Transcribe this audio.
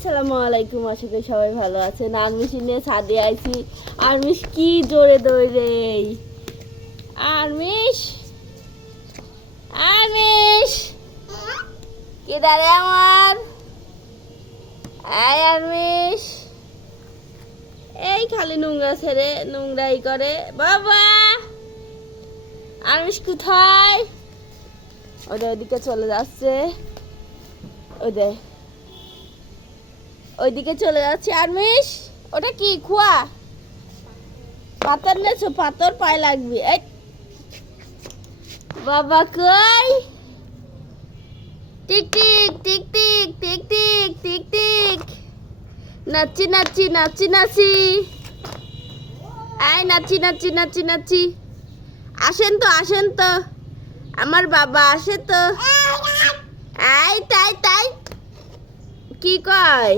আসসালামু আলাইকুম, আশা করি সবাই ভালো আছেন। আরমিশ নিয়ে ছাদে আইছি। আরমিশ কি জোরে দৌড়ে! আরমিশ আরমিশ কে দাঁড়ে আমার? এই আরমিশ, এই খালি নোংরা ছেড়ে নোংরাই করে বাবা। আরমিশ কোথায়? ওদের ওদিকে চলে যাচ্ছে, ওদের ওইদিকে চলে যাচ্ছে। আরমিশ, ওটা কি খোয়া? পাথর নেছো? পাথর পায়ে লাগবে। এই বাবা কই? Tick tick tick tick tick tick tick tick, নাচি নাচি নাচি নাচি, এই নাচি নাচি নাচি নাচি। আসেন তো, আসেন তো, আমার বাবা আসে তো। এই তাই তাই কি কয়?